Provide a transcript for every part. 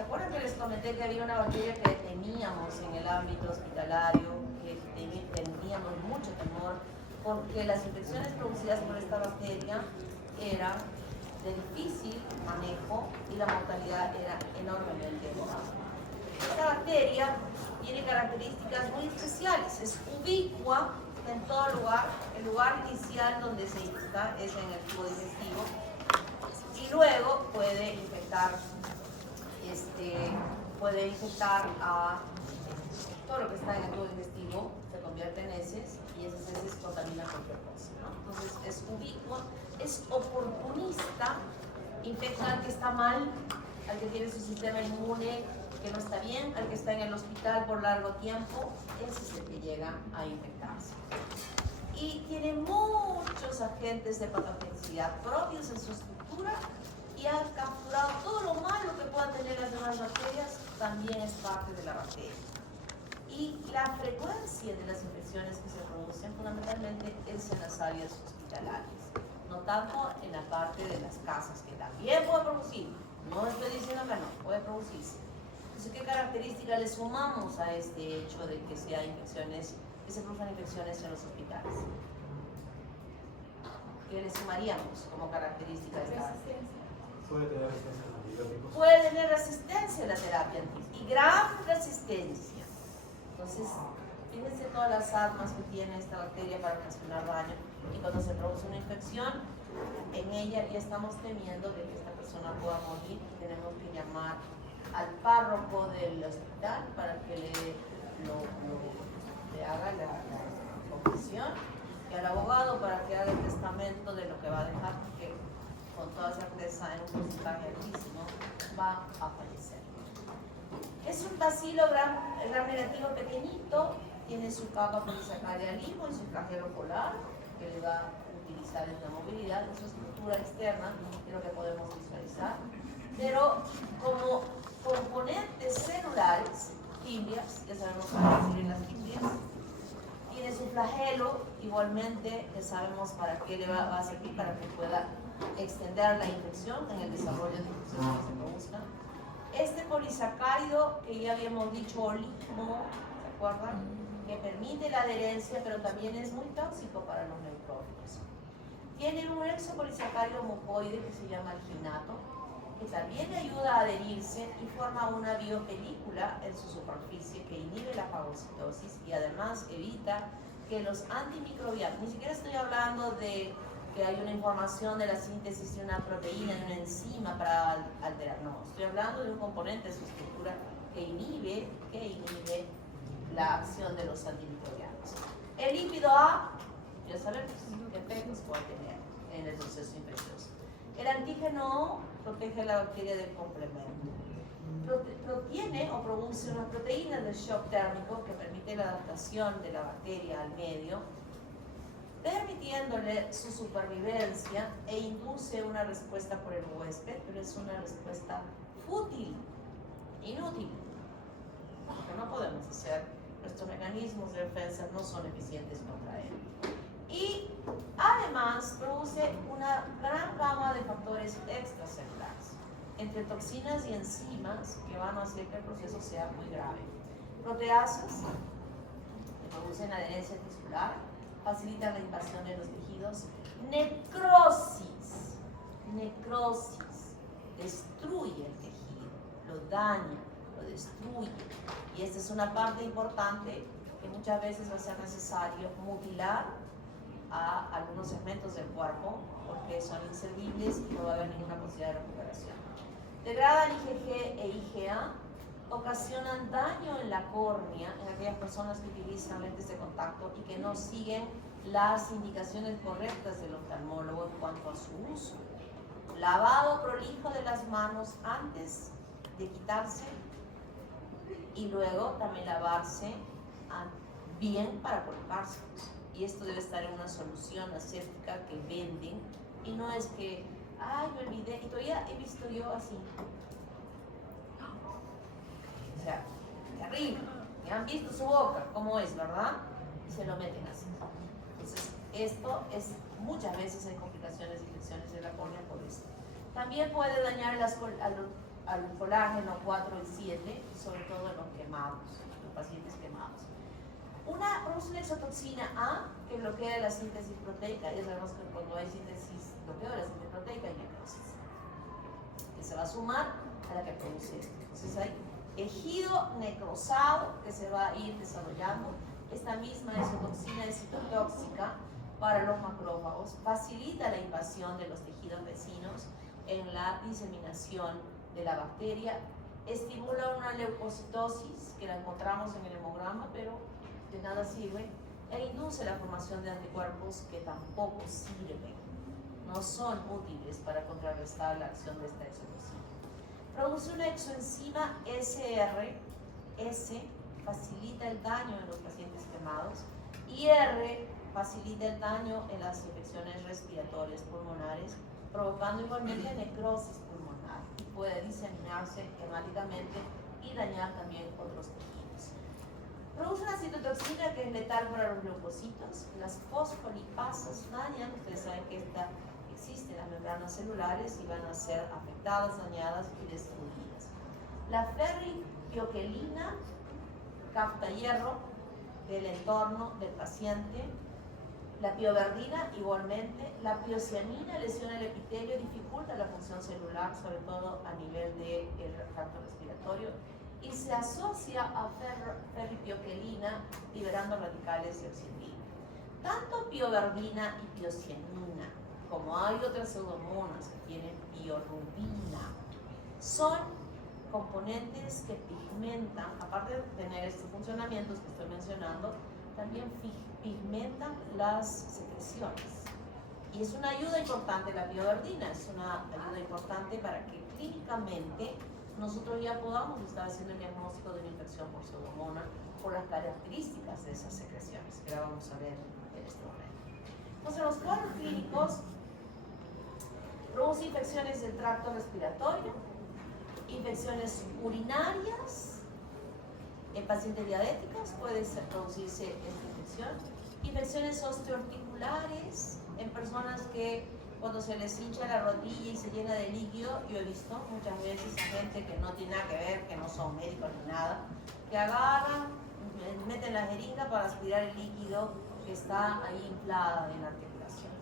¿Se acuerdan que les comenté que había una bacteria que teníamos en el ámbito hospitalario, que teníamos mucho temor, porque las infecciones producidas por esta bacteria eran de difícil manejo y la mortalidad era enormemente elevada? Esta bacteria tiene características muy especiales, es ubicua en todo lugar. El lugar inicial donde se infecta es en el tubo digestivo y luego puede infectar a todo lo que está en el tubo digestivo, se convierte en heces y esas heces contaminan cualquier cosa, ¿no? Entonces es ubicua, es oportunista, infecta al que está mal, al que tiene su sistema inmune que no está bien, al que está en el hospital por largo tiempo, ese es el que llega a infectarse. Y tiene muchos agentes de patogenicidad propios en su estructura y ha capturado todo lo malo que puedan tener las demás bacterias, también es parte de la bacteria. Y la frecuencia de las infecciones que se producen fundamentalmente es en las áreas hospitalarias, no tanto en la parte de las casas, que también puede producir, no estoy diciendo que no, puede producirse. Entonces, ¿qué características le sumamos a este hecho de que sea infecciones, que se produzcan infecciones en los hospitales? ¿Qué le sumaríamos como característica de esta bacteria? Puede tener resistencia a los antibióticos. Puede tener resistencia a la terapia y gran resistencia. Entonces, fíjense todas las armas que tiene esta bacteria para ocasionar daño, y cuando se produce una infección, en ella ya estamos temiendo de que esta persona pueda morir y tenemos que llamar al párroco del hospital para que le haga la confesión, y al abogado para que haga el testamento de lo que va a dejar, porque con toda certeza en un porcentaje altísimo va a fallecer. Es un bacilo gram negativo pequeñito, tiene su capa polisacaria limo y su flagelo polar, que le va a utilizar en la movilidad, en su estructura externa, que es lo que podemos visualizar. Pero como componentes celulares, quimbias, ya sabemos cómo decir en las quimbias, tiene su flagelo, igualmente ya sabemos para qué le va a servir, para que pueda extender la infección en el desarrollo de infecciones que se produzcan. Este polisacárido que ya habíamos dicho, olimo, ¿se acuerdan? Que permite la adherencia, pero también es muy tóxico para los neutrófilos. Tiene un exopolisacárido mucoide que se llama alginato, que también le ayuda a adherirse y forma una biopelícula en su superficie que inhibe la fagocitosis y además evita que los antimicrobianos, ni siquiera estoy hablando de que hay una información de la síntesis de una proteína, de una enzima para alterar, no, estoy hablando de un componente de su estructura que inhibe la acción de los antimicrobianos. El lípido A, ya sabemos qué efectos puede tener en el proceso infeccioso. El antígeno O protege a la bacteria del complemento. Protiene o produce unas proteínas de shock térmico que permite la adaptación de la bacteria al medio, permitiéndole su supervivencia e induce una respuesta por el huésped, pero es una respuesta fútil, inútil, porque no podemos hacer, nuestros mecanismos de defensa no son eficientes contra él. Y además produce una gran gama de factores extracelulares, entre toxinas y enzimas que van a hacer que el proceso sea muy grave. Proteasas que producen adherencia tisular, facilitan la invasión de los tejidos. Necrosis, destruye el tejido, lo daña, lo destruye. Y esta es una parte importante que muchas veces va a ser necesario mutilar a algunos segmentos del cuerpo porque son inservibles y no va a haber ninguna posibilidad de recuperación. Degradan IgG e IgA, ocasionan daño en la córnea en aquellas personas que utilizan lentes de contacto y que no siguen las indicaciones correctas del oftalmólogo en cuanto a su uso. Lavado prolijo de las manos antes de quitarse y luego también lavarse bien para colocarse. Y esto debe estar en una solución aséptica que venden y no es que, ay, me olvidé y todavía he visto yo así. O sea, terrible. Me han visto su boca, cómo es, ¿verdad? Y se lo meten así. Entonces, esto es, muchas veces hay complicaciones de infecciones de la córnea por esto. También puede dañar al colágeno 4 y 7, sobre todo en los quemados, los pacientes quemados. Produce una exotoxina A que bloquea la síntesis proteica, y sabemos que cuando hay bloqueo de la síntesis proteica hay necrosis, que se va a sumar a la que produce esto. Entonces hay tejido necrosado que se va a ir desarrollando. Esta misma exotoxina es citotóxica para los macrófagos, facilita la invasión de los tejidos vecinos en la diseminación de la bacteria, estimula una leucocitosis que la encontramos en el hemograma, pero de nada sirve, e induce la formación de anticuerpos que tampoco sirven, no son útiles para contrarrestar la acción de esta exotoxina. Produce una exoenzima S facilita el daño en los pacientes quemados, y R facilita el daño en las infecciones respiratorias pulmonares, provocando igualmente necrosis pulmonar, y puede diseminarse hemáticamente y dañar también otros tejidos. Produce una citotoxina que es letal para los leucocitos. Las fosfolipasas dañan, ustedes saben que existen las membranas celulares y van a ser afectadas, dañadas y destruidas. La ferripioquelina capta hierro del entorno del paciente. La pioverdina igualmente. La piocianina lesiona el epitelio y dificulta la función celular, sobre todo a nivel del tracto respiratorio, y se asocia a ferripioquelina liberando radicales de oxidina. Tanto pioverdina y piocianina, como hay otras pseudomonas que tienen piorubina, son componentes que pigmentan, aparte de tener estos funcionamientos que estoy mencionando, también pigmentan las secreciones. Y es una ayuda importante la pioverdina, es una ayuda importante para que clínicamente nosotros ya podamos estar haciendo el diagnóstico de una infección por pseudomona por las características de esas secreciones, que la vamos a ver en este momento. Entonces, los cuadros clínicos producen infecciones del tracto respiratorio, infecciones urinarias, en pacientes diabéticos puede producirse esta infección, infecciones osteoarticulares en personas que cuando se les hincha la rodilla y se llena de líquido, yo he visto muchas veces a gente que no tiene nada que ver, que no son médicos ni nada, que agarran, meten la jeringa para aspirar el líquido que está ahí inflada en la articulación.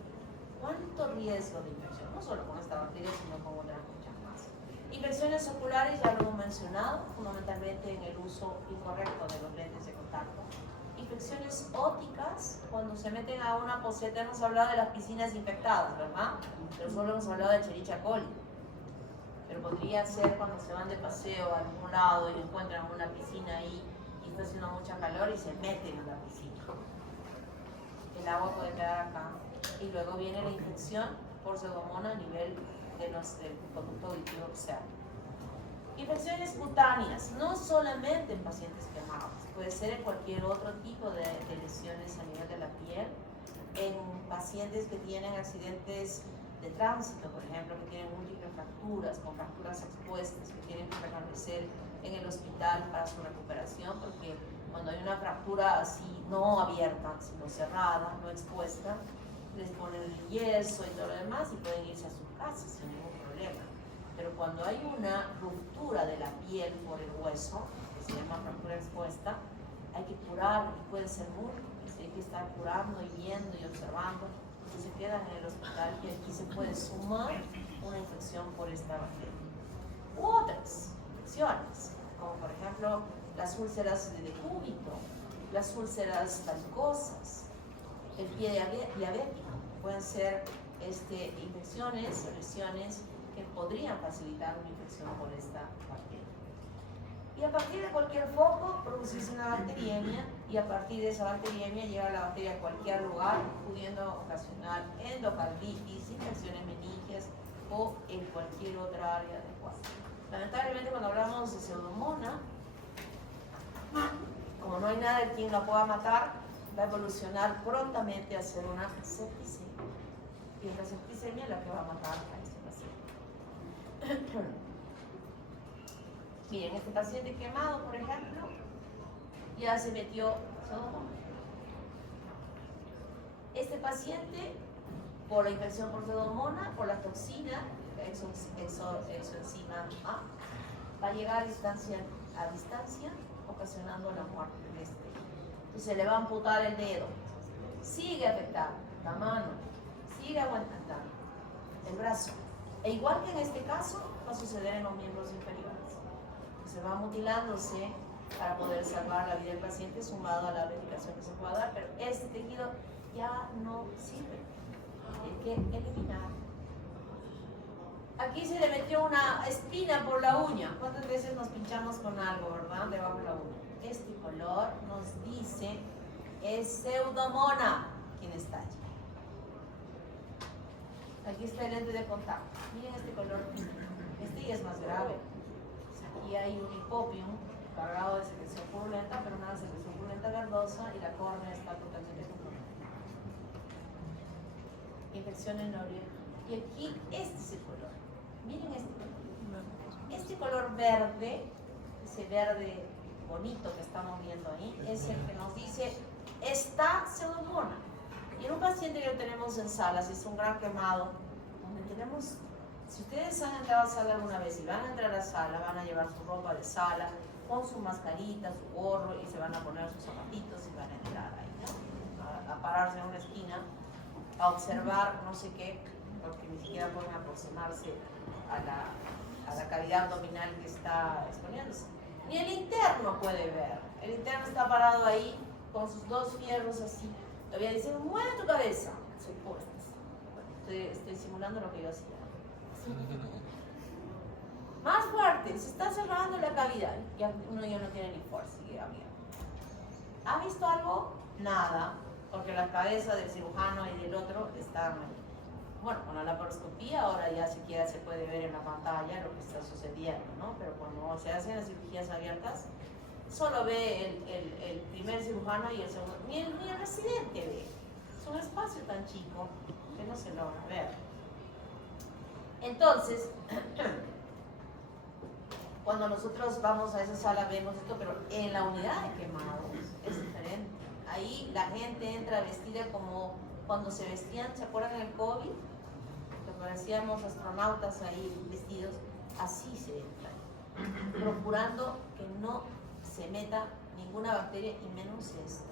¿Cuánto riesgo de infección? No solo con esta bacteria, sino con otras muchas más. Infecciones oculares ya lo hemos mencionado, fundamentalmente en el uso incorrecto de los lentes de contacto. Infecciones óticas, cuando se meten a una poseta, hemos hablado de las piscinas infectadas, ¿verdad? Pero solo hemos hablado de Escherichia coli. Pero podría ser cuando se van de paseo a algún lado y encuentran una piscina ahí y está haciendo mucha calor y se meten en la piscina. El agua puede quedar acá. Y luego viene la infección por pseudomonas a nivel del conducto auditivo externo. Infecciones cutáneas, no solamente en pacientes quemados, puede ser en cualquier otro tipo de lesiones a nivel de la piel, en pacientes que tienen accidentes de tránsito, por ejemplo, que tienen múltiples fracturas, con fracturas expuestas, que tienen que permanecer en el hospital para su recuperación, porque cuando hay una fractura así, no abierta, sino cerrada, no expuesta, les ponen el yeso y todo lo demás y pueden irse a sus casas sin ningún problema. Pero cuando hay una ruptura de la piel por el hueso, que se llama fractura expuesta, hay que curar, y puede ser múltiples, hay que estar curando y viendo y observando, y se quedan en el hospital, y aquí se puede sumar una infección por esta bacteria. U otras infecciones, como por ejemplo las úlceras de decúbito, las úlceras varicosas, el pie diabético, pueden ser infecciones o lesiones que podrían facilitar una infección por esta bacteria. Y a partir de cualquier foco producirse una bacteriemia, y a partir de esa bacteriemia llega la bacteria a cualquier lugar, pudiendo ocasionar endocarditis, infecciones meningias o en cualquier otra área del cuerpo. Lamentablemente, cuando hablamos de pseudomona, como no hay nada de quien la pueda matar, va a evolucionar prontamente a ser una septicemia. Y es la septicemia la que va a matar a este paciente. Miren, este paciente quemado, por ejemplo, ya se metió pseudomonas. Este paciente, por la infección por pseudomonas, por la toxina, exoenzima A, va a llegar a distancia, ocasionando la muerte de este tejido. Entonces se le va a amputar el dedo, sigue afectado, la mano, sigue aguantando el brazo. E igual que en este caso, va a suceder en los miembros inferiores. Se va mutilándose para poder salvar la vida del paciente, sumado a la medicación que se pueda dar, pero este tejido ya no sirve. Hay que eliminar. Aquí se le metió una espina por la uña. ¿Cuántas veces nos pinchamos con algo, verdad? Debajo de la uña. Este color nos dice es Pseudomonas. ¿Quién está allí? Aquí está el lente de contacto. Miren este color. Este ya es más grave. Aquí hay un hipopium cargado de secreción purulenta, pero una secreción purulenta verdosa y la córnea está totalmente comprometida. Infección en la orilla. Y aquí este es el color. Miren este color. Este color verde, ese verde bonito que estamos viendo ahí, es el que nos dice está Pseudomonas. Y en un paciente que tenemos en sala, si es un gran quemado, donde tenemos, si ustedes han entrado a sala alguna vez y van a entrar a sala, van a llevar su ropa de sala, con su mascarita, su gorro, y se van a poner sus zapatitos y van a entrar ahí, ¿no? A pararse en una esquina, a observar no sé qué, porque ni siquiera pueden aproximarse a la cavidad abdominal que está exponiéndose. Ni el interno puede ver. El interno está parado ahí con sus dos fierros así. Todavía dicen, mueve tu cabeza. Soy puesta. Estoy simulando lo que yo hacía. Más fuerte, se está cerrando la cavidad. Ya uno ya no tiene ni fuerza. ¿Ha visto algo? Nada, porque la cabeza del cirujano y del otro están ahí. Bueno, con la laparoscopía ahora ya siquiera se puede ver en la pantalla lo que está sucediendo, ¿no? Pero cuando se hacen las cirugías abiertas, solo ve el primer cirujano y el segundo, ni el residente ve. Es un espacio tan chico que no se logra ver. Entonces, cuando nosotros vamos a esa sala vemos esto, pero en la unidad de quemados es diferente. Ahí la gente entra vestida como cuando se vestían, ¿se acuerdan en el COVID? Que parecíamos astronautas ahí vestidos, así se entra, procurando que no se meta ninguna bacteria y menos esta.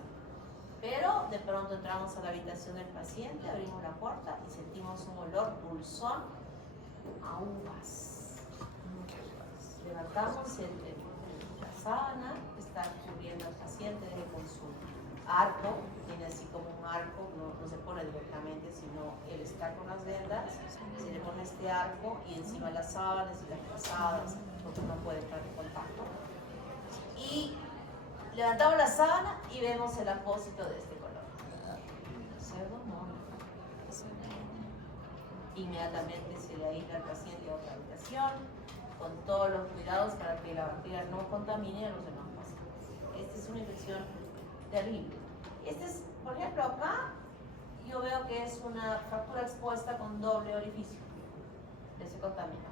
Pero de pronto entramos a la habitación del paciente, abrimos la puerta y sentimos un olor dulzón a uvas. Levantamos la sábana que está cubriendo al paciente con su arco, tiene así como un arco, no se pone directamente, sino él está con las vendas, se le pone este arco y encima las sábanas y las frazadas, porque no puede estar en contacto. Y levantamos la sábana y vemos el apósito de este color. Pseudomonas. Inmediatamente se le aísla al paciente a otra habitación, con todos los cuidados para que la bacteria no contamine a los demás pacientes. Esta es una infección terrible. Este es, por ejemplo, acá yo veo que es una fractura expuesta con doble orificio, que se contamina.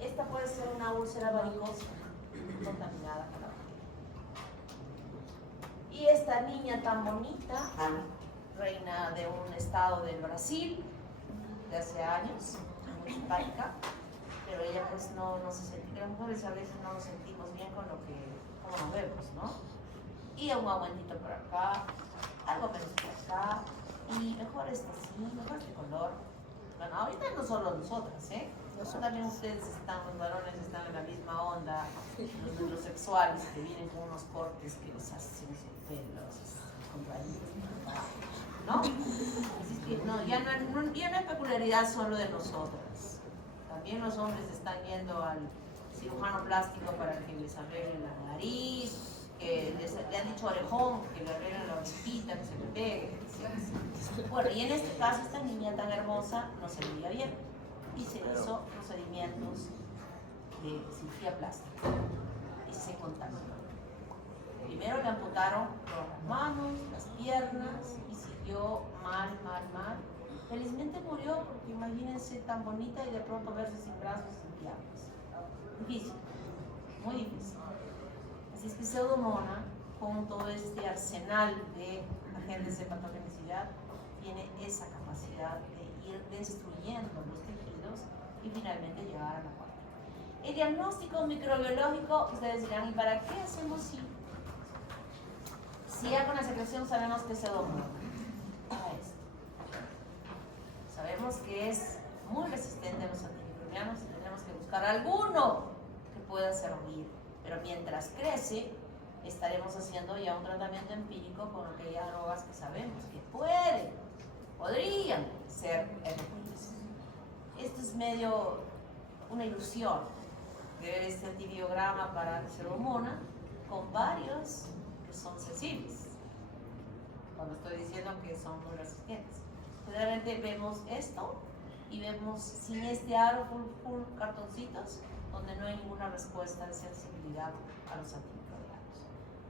Esta puede ser una úlcera varicosa contaminada con la bacteria. Y esta niña tan bonita, reina de un estado del Brasil, de hace años, muy simpática, pero ella pues no se sentía, las mujeres a veces no nos sentimos bien con lo que, como nos vemos, ¿no? Y un aumentito por acá, algo menos por acá, y mejor este así, mejor este color. Bueno, ahorita no solo nosotras, ¿eh? También ustedes están, los varones están en la misma onda, los heterosexuales que vienen con unos cortes que les hacen su pelo, contraídos, ¿no? Así es que no, ya no es peculiaridad solo de nosotras. También los hombres están yendo al cirujano plástico para que les arreglen la nariz, le han dicho orejón, que le arreglen la orejita, que se le pegue. Bueno, y en este caso esta niña tan hermosa no se veía bien y se hizo procedimientos de cirugía plástica y se contaminó. Primero le amputaron las manos, las piernas y siguió mal. Felizmente murió porque imagínense tan bonita y de pronto verse sin brazos y sin piernas. Difícil, muy difícil. Así es que Pseudomonas, con todo este arsenal de agentes de patogenicidad, tiene esa capacidad de ir destruyendo los tejidos y finalmente llegar a la cuarta. El diagnóstico microbiológico, ustedes dirán, ¿y para qué hacemos si ya con la secreción sabemos que es pseudomonas? Para esto. Sabemos que es muy resistente a los antimicrobianos y tenemos que buscar alguno que pueda servir, pero mientras crece estaremos haciendo ya un tratamiento empírico con aquellas drogas que sabemos que podrían ser efectivas. Esto es medio una ilusión de ver este antibiograma para pseudomonas con varios que son sensibles, cuando estoy diciendo que son muy resistentes. Generalmente vemos esto y vemos sin este aro full cartoncitos donde no hay ninguna respuesta de sensibilidad a los antimicrobianos.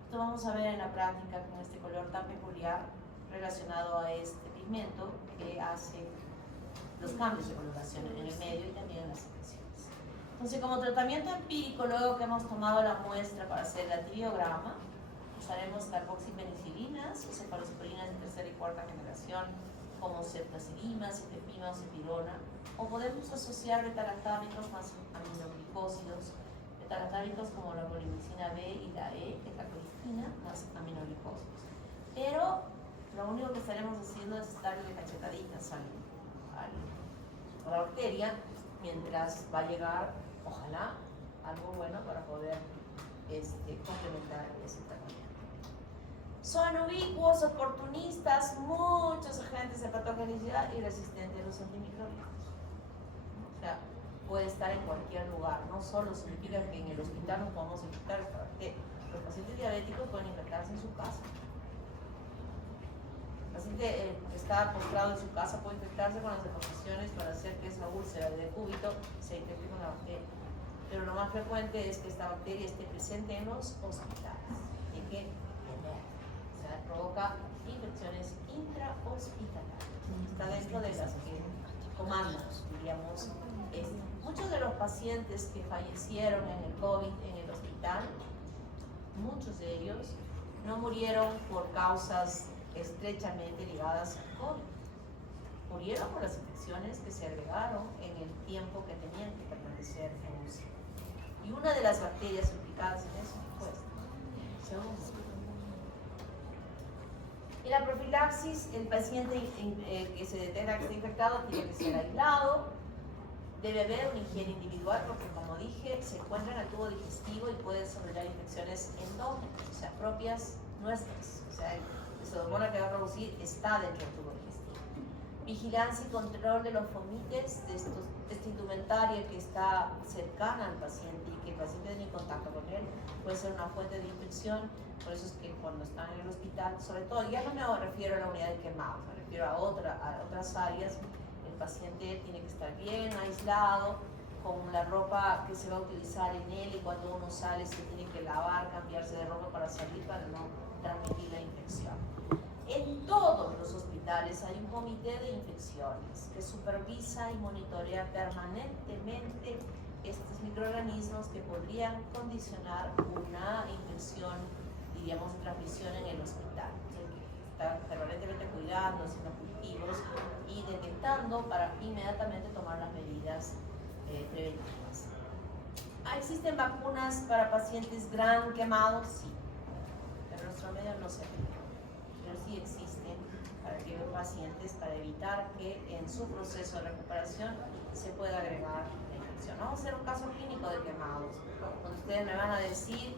Esto vamos a ver en la práctica con este color tan peculiar relacionado a este pigmento que hace los cambios de coloración en el medio y también en las secreciones. Entonces, como tratamiento empírico, luego que hemos tomado la muestra para hacer el antibiograma, usaremos carboxipenicilinas, cefalosporinas de tercera y cuarta generación, como ceftazidima, cefepima o cefirona, o podemos asociar betalactámicos más aminoglicósidos, betalactámicos como la polimicina B y la E, betacolistina más aminoglicósidos. Pero lo único que estaremos haciendo es darle cachetaditas a la bacteria, mientras va a llegar, ojalá, algo bueno para poder complementar ese tratamiento. Son ubicuos, oportunistas, muchos agentes de patogenicidad y resistentes a los antimicrobianos. O sea, puede estar en cualquier lugar, no solo significa que en el hospital no podemos infectar esta bacteria. Los pacientes diabéticos pueden infectarse en su casa. El paciente que está postrado en su casa puede infectarse con las deposiciones para hacer que esa úlcera de decúbito se infecte con la bacteria. Pero lo más frecuente es que esta bacteria esté presente en los hospitales. Hay que tener. O sea, provoca infecciones intrahospitalarias. Está dentro de las que comandan, diríamos. Muchos de los pacientes que fallecieron en el COVID en el hospital, muchos de ellos no murieron por causas estrechamente ligadas al COVID. Murieron por las infecciones que se agregaron en el tiempo que tenían que permanecer en UCI. Y una de las bacterias implicadas en eso fue esta. En la profilaxis, el paciente que se detecta que está infectado tiene que ser aislado, debe haber una higiene individual porque, como dije, se encuentra en el tubo digestivo y puede desarrollar infecciones endógenas, o sea, propias nuestras. O sea, el pseudomonas que va a producir está dentro del tubo digestivo. Vigilancia y control de los fomites, de esta indumentaria que está cercana al paciente y que el paciente tiene contacto con él, puede ser una fuente de infección. Por eso es que cuando están en el hospital, sobre todo, ya no me refiero a la unidad de quemados, me refiero a otras áreas, el paciente tiene que estar bien aislado, con la ropa que se va a utilizar en él, y cuando uno sale se tiene que lavar, cambiarse de ropa para salir, para no transmitir la infección. En todos los hospitales hay un comité de infecciones que supervisa y monitorea permanentemente estos microorganismos que podrían condicionar una infección, diríamos, transmisión en el hospital. Está permanentemente cuidando, haciendo cultivos y detectando para inmediatamente tomar las medidas preventivas. ¿Existen vacunas para pacientes gran quemados? Sí, pero en nuestro medio no se aplica. Pero sí existen para aquellos pacientes para evitar que en su proceso de recuperación se pueda agregar la infección. Vamos a hacer un caso clínico de quemados, donde ustedes me van a decir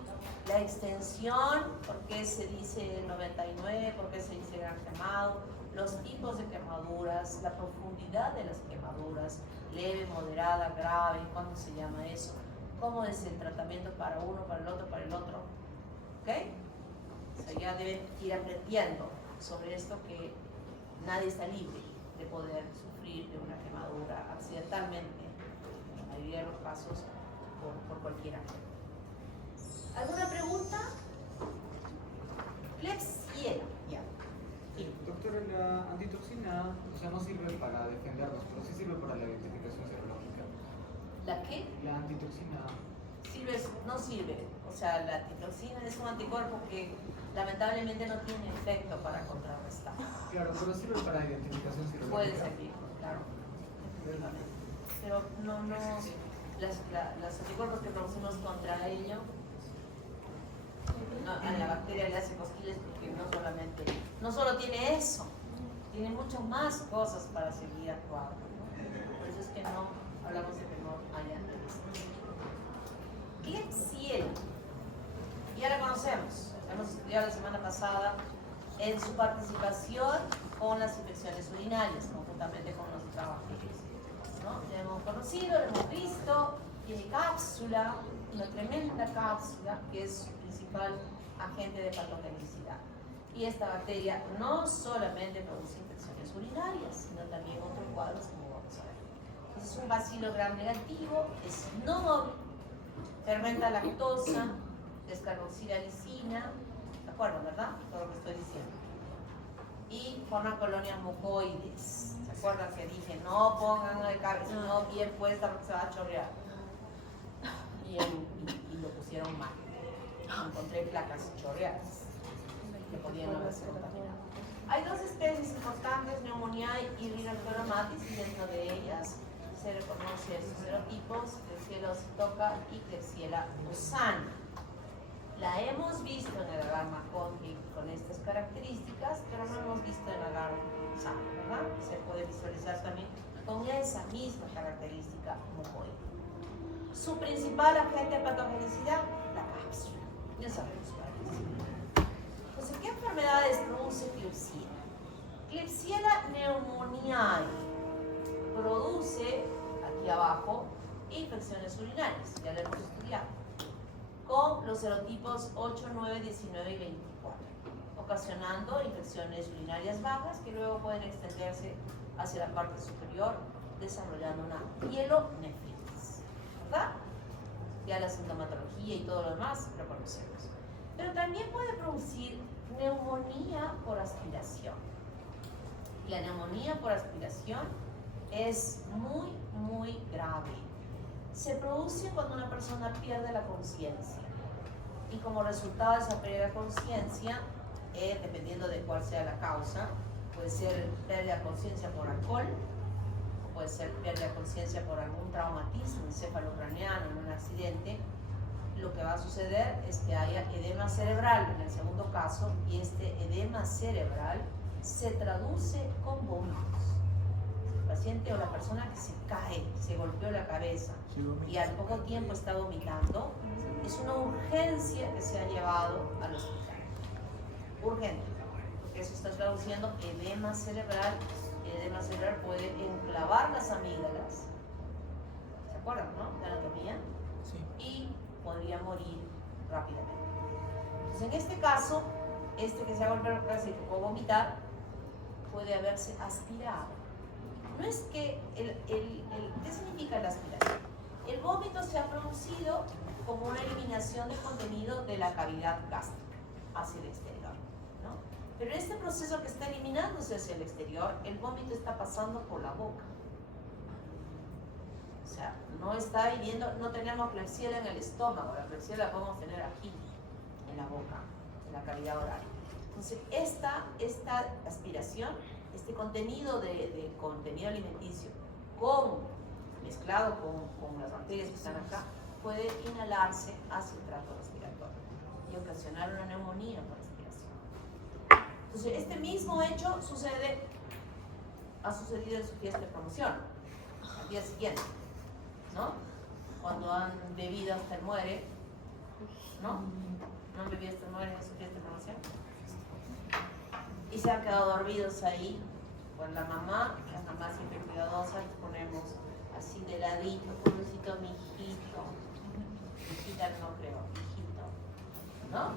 la extensión, por qué se dice 99, por qué se dice gran quemado, los tipos de quemaduras, la profundidad de las quemaduras, leve, moderada, grave, ¿cuándo se llama eso? ¿Cómo es el tratamiento para uno, para el otro, para el otro? ¿Ok? O sea, ya deben ir aprendiendo sobre esto, que nadie está libre de poder sufrir de una quemadura accidentalmente, en la mayoría de los casos, por cualquiera. ¿Alguna pregunta? Klebsiella, ya. Sí. Doctora, la antitoxina, o sea, no sirve para defendernos, pero sí sirve para la identificación serológica. ¿La qué? La antitoxina. No sirve. O sea, la antitoxina es un anticuerpo que lamentablemente no tiene efecto para contrarrestar. Claro, pero sirve para identificación serológica. Puede servir, claro. pero los anticuerpos que producimos contra ello, a la bacteria le hace cosquillas porque no solo tiene eso, tiene muchas más cosas para seguir actuando, ¿no? Por eso es que no hablamos de que no haya evidencia. Klebsiella, ya la conocemos, hemos estudiado la semana pasada en su participación con las infecciones urinarias, conjuntamente con los trabajadores, ¿no? La hemos conocido, la hemos visto, tiene cápsula, una tremenda cápsula que es su principal agente de patogenicidad. Y esta bacteria no solamente produce infecciones urinarias, sino también otros cuadros, como vamos a ver. Entonces, es un bacilo gram negativo, es no móvil, fermenta lactosa, descarboxilalicina, ¿de acuerdo, verdad? Todo lo que estoy diciendo. Y forma colonias mucoides. ¿Se acuerdan que dije, no pongan el cabeza, no bien puesta porque se va a chorrear? Y lo pusieron mal. Encontré placas chorreadas que podían haber sido contaminadas. Hay dos especies importantes, Pneumoniae y Rhinochloromatis, y dentro de ellas se reconoce estos serotipos, Klebsiella oxytoca y Klebsiella usana. La hemos visto en el agar McConkie con estas características, pero no hemos visto en el agar sano, ¿verdad? Se puede visualizar también con esa misma característica mucoide. Su principal agente de patogenicidad, la cápsula. Ya sabemos cuál es. Entonces, ¿qué enfermedades produce Klebsiella? Klebsiella pneumoniae produce, aquí abajo, infecciones urinarias, ya lo hemos estudiado, con los serotipos 8, 9, 19 y 24, ocasionando infecciones urinarias bajas que luego pueden extenderse hacia la parte superior, desarrollando una pielonefritis, ¿verdad? Ya la sintomatología y todo lo demás lo conocemos. Pero también puede producir neumonía por aspiración. La neumonía por aspiración es muy, muy grave. Se produce cuando una persona pierde la conciencia. Y como resultado de esa pérdida de conciencia, dependiendo de cuál sea la causa, puede ser pérdida de conciencia por alcohol, puede ser pérdida de conciencia por algún traumatismo encefalocraneano en un accidente. Lo que va a suceder es que haya edema cerebral en el segundo caso, y este edema cerebral se traduce con vómitos. El paciente o la persona que se cae, se golpeó la cabeza y al poco tiempo está vomitando, es una urgencia que se ha llevado al hospital. Urgente, porque eso está traduciendo edema cerebral. El edema cerebral puede enclavar las amígdalas, ¿se acuerdan, no? De anatomía. Sí. Y podría morir rápidamente. Entonces, en este caso, este que se ha golpeado la cabeza y que puede vomitar, puede haberse aspirado. No es que ¿qué significa la aspiración? El vómito se ha producido como una eliminación de contenido de la cavidad gástrica hacia el exterior, ¿no? Pero este proceso que está eliminándose hacia el exterior, el vómito está pasando por la boca. O sea, no está viniendo, no tenemos Klebsiella en el estómago, la Klebsiella la podemos tener aquí, en la boca, en la cavidad oral. Entonces, esta aspiración, este contenido de contenido alimenticio mezclado con las bacterias que están acá, puede inhalarse hacia el tracto respiratorio y ocasionar una neumonía por aspiración. Entonces, este mismo hecho ha sucedido en su fiesta de promoción, al día siguiente, ¿no? Cuando han bebido hasta el muere, ¿no? ¿No han bebido hasta el muere en su fiesta de promoción? Y se han quedado dormidos ahí con la mamá. Las mamás siempre cuidadosas, les ponemos así de ladito, pobrecito mi hijito. Hijita no creo, hijito, ¿no?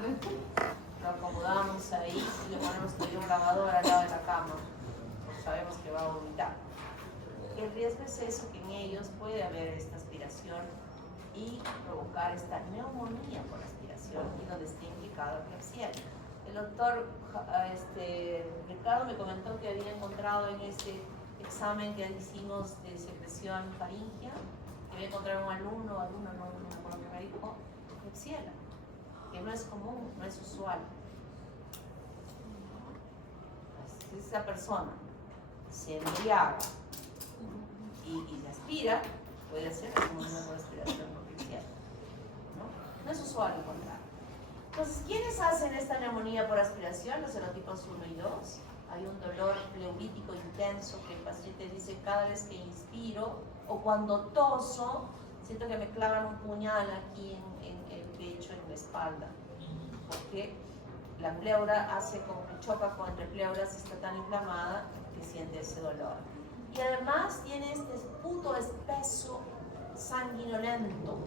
Lo acomodamos ahí y le ponemos un lavador al lado de la cama, porque sabemos que va a vomitar. El riesgo es eso, que en ellos puede haber esta aspiración y provocar esta neumonía por aspiración, y donde esté implicado el Klebsiella. El doctor Ricardo me comentó que había encontrado en este examen que hicimos de secreción faríngea, que había encontrado un alumno, no me acuerdo qué me dijo, Klebsiella, que no es común, no es usual. Esa persona se embriaga y se aspira, puede ser como una respiración propicial, ¿no? No es usual encontrar. Entonces, ¿quiénes hacen esta neumonía por aspiración? Los fenotipos 1 y 2. Hay un dolor pleurítico intenso que el paciente dice cada vez que inspiro o cuando toso, siento que me clavan un puñal aquí en el pecho, en la espalda, porque la pleura hace como que choca con entre pleuras y está tan inflamada que siente ese dolor. Y además tiene este esputo espeso sanguinolento,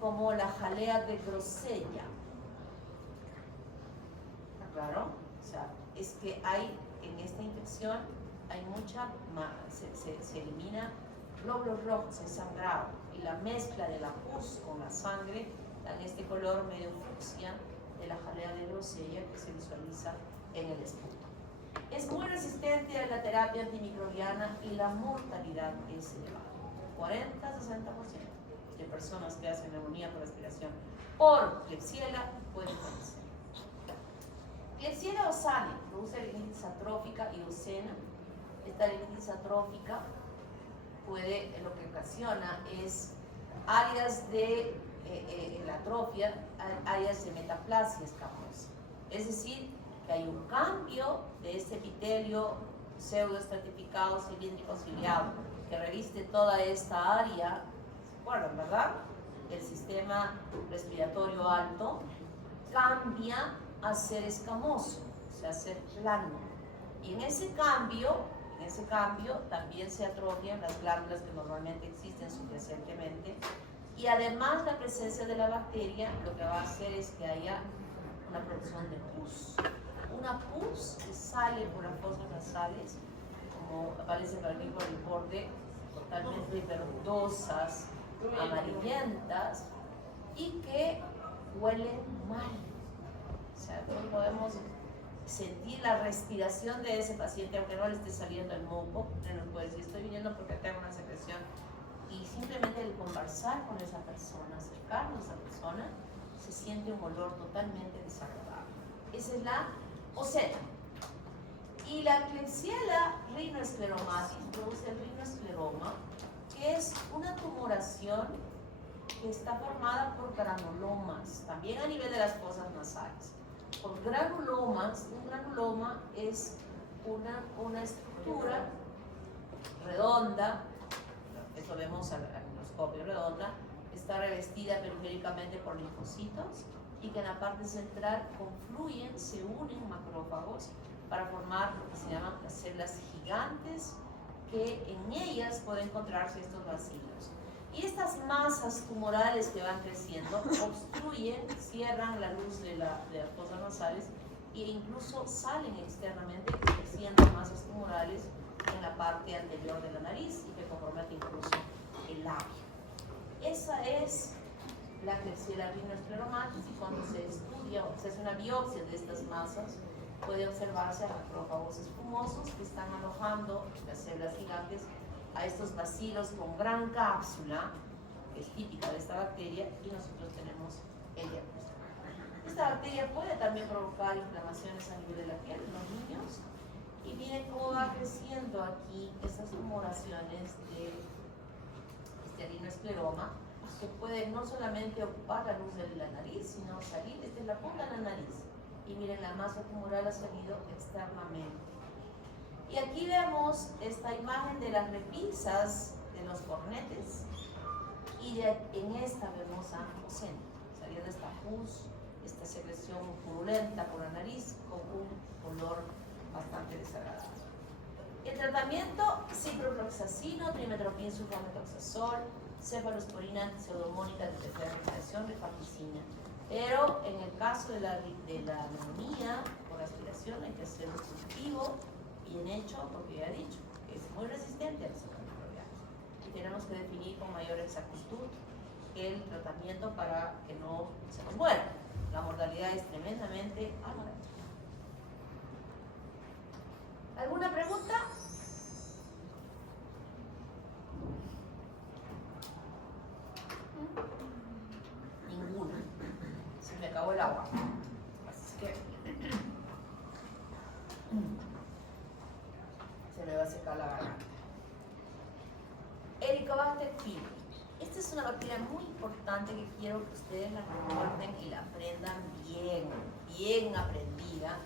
como la jalea de grosella. ¿Está claro? O sea, es que hay en esta infección, hay mucha, se elimina glóbulos rojos, el sangrado, y la mezcla de la pus con la sangre dan este color medio fucsia de la jalea de grosella que se visualiza en el esputo. Es muy resistente a la terapia antimicrobiana y la mortalidad es elevada. 40-60% de personas que hacen neumonía por aspiración por Klebsiella pueden fallecer. Klebsiella ozane produce rinitis atrófica y docena. Esta rinitis atrófica lo que ocasiona es áreas de la atrofia, áreas de metaplasia escamosa. Es decir, que hay un cambio de este epitelio pseudoestratificado cilíndrico ciliado que reviste toda esta área, ¿se acuerdan, verdad? El sistema respiratorio alto cambia a ser escamoso, o sea, a ser plano. Y en ese cambio también se atrofian las glándulas que normalmente existen subyacentemente, y además la presencia de la bacteria lo que va a hacer es que haya una producción de pus. Una pus que sale por las fosas nasales, como aparece para mí por el borde, totalmente verdosas, amarillentas, y que huelen mal. O sea, no podemos sentir la respiración de ese paciente, aunque no le esté saliendo el moco, no puede decir, estoy viniendo porque tengo una secreción. Y simplemente el conversar con esa persona, acercarnos a esa persona, se siente un olor totalmente desagradable. Esa es la ocena. Y la Klebsiella rhinoescleromatis produce el rinoescleroma, que es una tumoración que está formada por granulomas, también a nivel de las fosas nasales. Por granulomas, un granuloma es una estructura redonda, eso vemos al microscopio redonda, está revestida periféricamente por linfocitos y que en la parte central confluyen, se unen macrófagos para formar lo que se llaman las células gigantes, que en ellas pueden encontrarse estos bacilos. Y estas masas tumorales que van creciendo obstruyen, cierran la luz de las fosas nasales e incluso salen externamente creciendo masas tumorales en la parte anterior de la nariz y que comprometen incluso el labio. Esa es la Klebsiella rhinoescleromatis, y cuando se estudia o se hace una biopsia de estas masas puede observarse macrófagos espumosos que están alojando las células gigantes a estos bacilos con gran cápsula, que es típica de esta bacteria, y nosotros tenemos el diagnóstico. Esta bacteria puede también provocar inflamaciones a nivel de la piel en los niños, y miren cómo va creciendo aquí estas tumoraciones de este rinoescleroma, que pueden no solamente ocupar la luz de la nariz, sino salir desde la punta de la nariz. Y miren, la masa tumoral ha salido externamente. Y aquí vemos esta imagen de las repisas de los cornetes, y en esta vemos a ocena, saliendo esta pus, esta secreción purulenta por la nariz con un olor bastante desagradable. El tratamiento: ciprofloxacino, trimetoprim sulfametoxazol, cefalosporina pseudomónica de tercera generación, rifampicina. Pero en el caso de la neumonía por aspiración hay que hacer un cultivo bien hecho, porque ya he dicho que es muy resistente a los antimicrobianos, y tenemos que definir con mayor exactitud el tratamiento para que no se nos muera. La mortalidad es tremendamente alta. ¿Alguna pregunta? Ninguna. Se me acabó el agua. Así que se me va a secar la garganta. Helicobacter pylori. Esta es una bacteria muy importante que quiero que ustedes la recuerden y la aprendan bien, bien aprendida,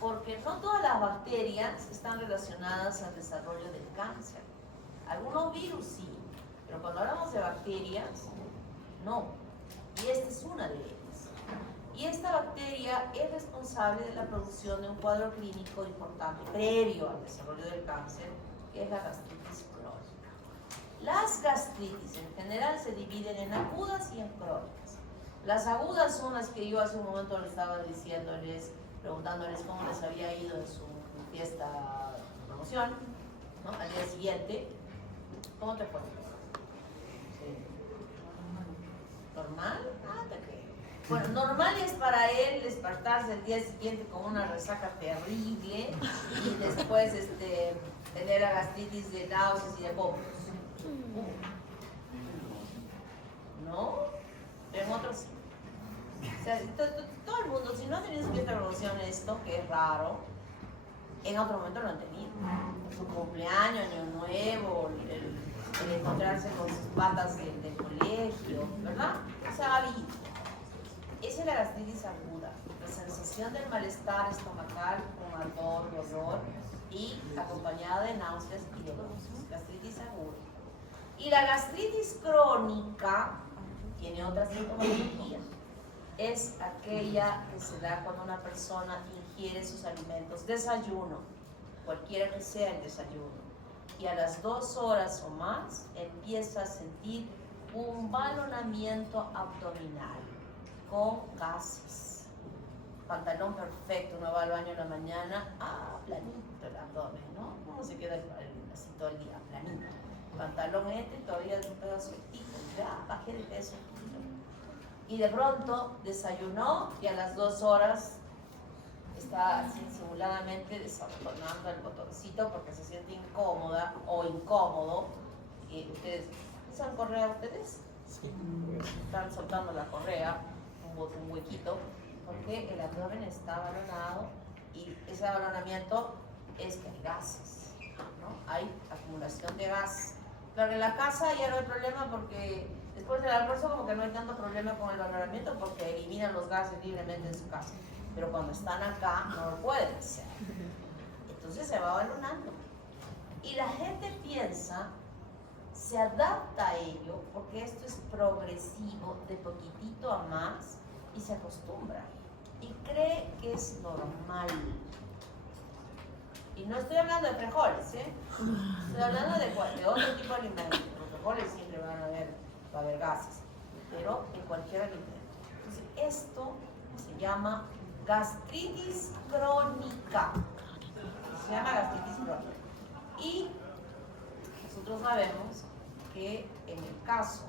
porque no todas las bacterias están relacionadas al desarrollo del cáncer. Algunos virus sí, pero cuando hablamos de bacterias, no. Y esta es una de ellas. Y esta bacteria es responsable de la producción de un cuadro clínico importante previo al desarrollo del cáncer, que es la gastritis crónica. Las gastritis en general se dividen en agudas y en crónicas. Las agudas son las que yo hace un momento les estaba diciéndoles, preguntándoles cómo les había ido en su fiesta de promoción, ¿no? Al día siguiente. ¿Cómo te fue? ¿Normal? Ah, te creo. Bueno, normal es para él despertarse el día siguiente con una resaca terrible y después tener la gastritis de náuseas y de vómitos. ¿No? Pero en otros sí. O sea, todo el mundo, si no ha tenido su fiesta de promoción esto, que es raro, en otro momento lo han tenido. Su cumpleaños, año nuevo, el encontrarse con sus patas del colegio, ¿verdad? O sea, ha habido. Esa es la gastritis aguda, la sensación del malestar estomacal con ardor, dolor y acompañada de náuseas y de vómitos. Gastritis aguda. Y la gastritis crónica tiene otra sintomatología. Es aquella que se da cuando una persona ingiere sus alimentos, desayuno, cualquiera que sea el desayuno, y a las 2 horas o más empieza a sentir un balonamiento abdominal con gases. Pantalón perfecto, uno va al baño en la mañana, planito el abdomen, ¿no? ¿Cómo se queda así todo el día? Planito. Pantalón todavía un pedazo sueltito, ya bajé de peso. Y de pronto desayunó y a las 2 horas está así simuladamente desabotonando el botoncito porque se siente incómoda o incómodo. ¿Ustedes usan correa ustedes? Sí. Están soltando la correa, un huequito, porque el abdomen está balonado y ese balonamiento es que hay gases, ¿no? Hay acumulación de gas. Claro, en la casa ya no hay problema porque después del almuerzo como que no hay tanto problema con el balonamiento porque eliminan los gases libremente en su casa. Pero cuando están acá no lo pueden hacer. Entonces se va balonando. Y la gente piensa, se adapta a ello porque esto es progresivo, de poquitito a más, y se acostumbra. Y cree que es normal. Y no estoy hablando de frijoles, ¿eh? Estoy hablando de otro tipo de alimentos. Los frijoles siempre va a haber gases, pero en cualquier alimento. Entonces, esto se llama gastritis crónica. Se llama gastritis crónica. Y nosotros sabemos que en el caso,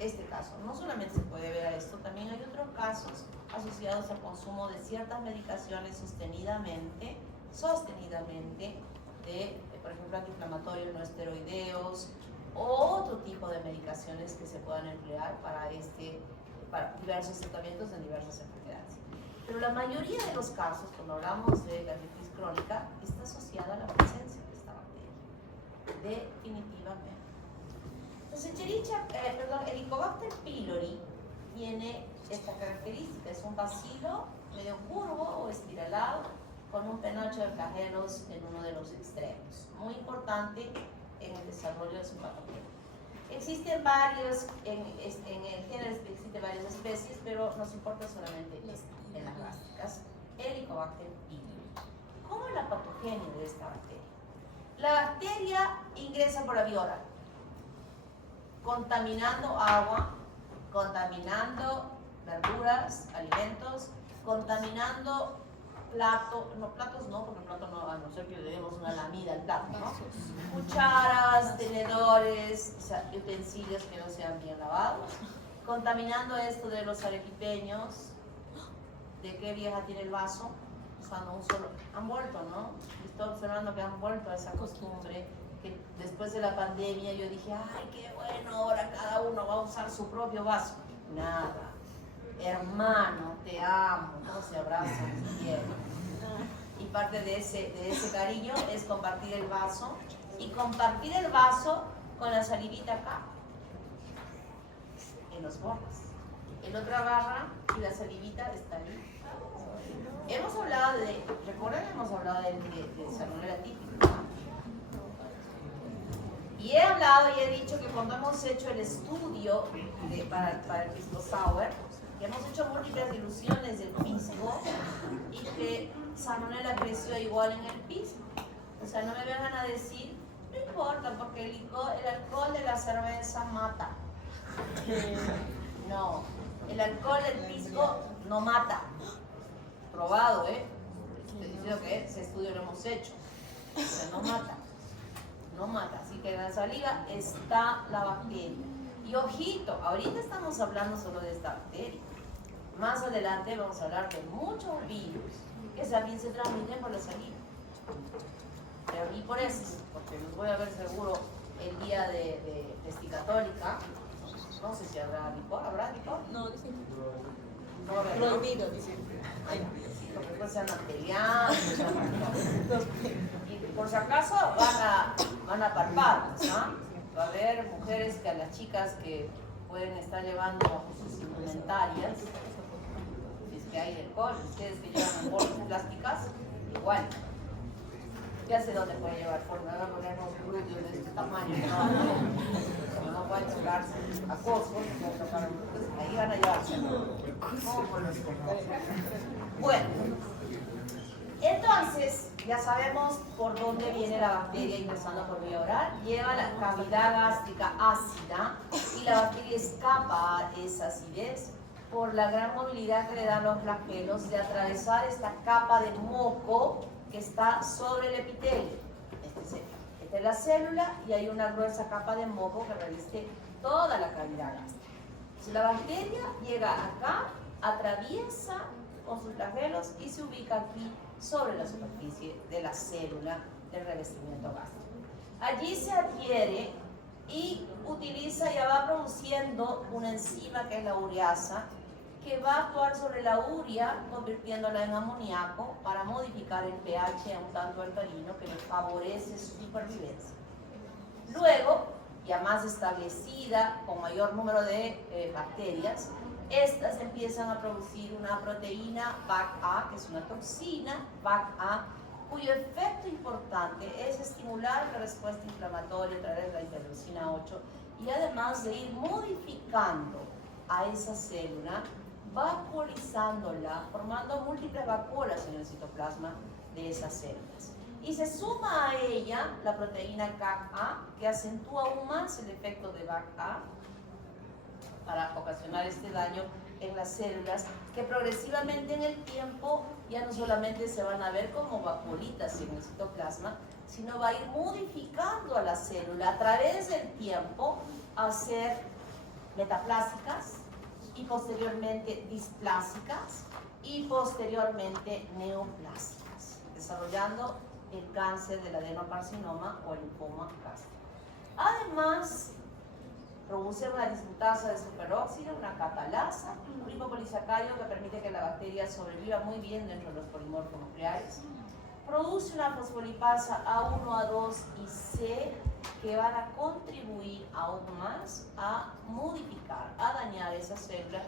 este caso, no solamente se puede ver a esto, también hay otros casos asociados al consumo de ciertas medicaciones sostenidamente, de, por ejemplo, antiinflamatorios no esteroideos o otro tipo de medicaciones que se puedan emplear para diversos tratamientos de diversas enfermedades. Pero la mayoría de los casos, cuando hablamos de gastritis crónica, está asociada a la presencia de esta bacteria, definitivamente. Entonces, Helicobacter pylori tiene esta característica, es un bacilo medio curvo o espiralado con un penacho de flagelos en uno de los extremos, muy importante en el desarrollo de su patología. Existen varios, en el género existen varias especies, pero nos importa solamente esta, en las gástricas, Helicobacter pylori. ¿Cómo es la patogenia de esta bacteria? La bacteria ingresa por la vía oral, contaminando agua, contaminando verduras, alimentos, contaminando platos no, porque plato no, a no ser que le demos una lamida al plato, ¿no? Cucharas, tenedores, utensilios que no sean bien lavados, contaminando esto de los arequipeños, de qué vieja tiene el vaso, usando un solo, han vuelto, ¿no? Estoy observando que han vuelto a esa costumbre, que después de la pandemia yo dije, ay, qué bueno, ahora cada uno va a usar su propio vaso. Nada. Hermano, te amo, todos se abrazan, se quieren. Y parte de ese cariño es compartir el vaso. Y compartir el vaso con la salivita acá, en los bordes. El otro agarra y la salivita está ahí. Hemos hablado de, recuerden, hemos hablado de salmonela típica. Y he hablado y he dicho que cuando hemos hecho el estudio para el pisco sour, que hemos hecho múltiples diluciones del pisco y que salmonela creció igual en el pisco. O sea, no me vengan a decir, no importa, porque el alcohol de la cerveza mata. No, el alcohol del pisco no mata. Probado, Estoy diciendo que ese estudio lo hemos hecho. Pero no mata. No mata. Así que en la saliva está la bacteria. Y ojito, ahorita estamos hablando solo de esta bacteria. Más adelante vamos a hablar de muchos virus que también se transmiten por la saliva. Pero y por eso, porque los voy a ver seguro el día de testicatólica. No sé si habrá licor, ¿habrá licor? No, dicen No va a haber, ¿no? prohibido, dicen. Sí, porque después se andan peleando. Y por si acaso van a palpar, ¿no? Va a haber mujeres que a las chicas que pueden estar llevando bajo sus indumentarias, si es que hay alcohol, ustedes que llevan bolsas plásticas, igual. Ya sé dónde pueden llevar, porque me voy a poner unos glúteos de este tamaño, no pueden tocarse acoso, ahí van a llevarse. Bueno, entonces ya sabemos por dónde viene la bacteria ingresando por vía oral. Lleva la cavidad gástrica ácida y la bacteria escapa a esa acidez por la gran movilidad que le dan los flagelos de atravesar esta capa de moco que está sobre el epitelio. Esta es la célula y hay una gruesa capa de moco que reviste toda la cavidad gástrica. Si la bacteria llega acá, atraviesa con sus flagelos y se ubica aquí sobre la superficie de la célula del revestimiento gástrico. Allí se adhiere y utiliza, ya va produciendo una enzima que es la ureasa, que va a actuar sobre la urea convirtiéndola en amoníaco para modificar el pH a un tanto alcalino que le favorece su supervivencia. Luego, ya más establecida, con mayor número de bacterias, estas empiezan a producir una proteína BAC-A, que es una toxina BAC-A, cuyo efecto importante es estimular la respuesta inflamatoria a través de la interleucina 8 y además de ir modificando a esa célula, vaporizándola, formando múltiples vacuolas en el citoplasma de esas células. Y se suma a ella la proteína CAC-A, que acentúa aún más el efecto de BAC-A para ocasionar este daño en las células, que progresivamente en el tiempo ya no solamente se van a ver como vacuolitas en el citoplasma, sino va a ir modificando a la célula a través del tiempo a ser metaplásicas y posteriormente displásicas y posteriormente neoplásicas, desarrollando el cáncer del adenocarcinoma o el linfoma gástrico. Además, produce una dismutasa de superóxido, una catalasa, un lipopolisacárido que permite que la bacteria sobreviva muy bien dentro de los polimorfos nucleares. Produce una fosfolipasa A1, A2 y C que van a contribuir aún más a modificar, a dañar esa célula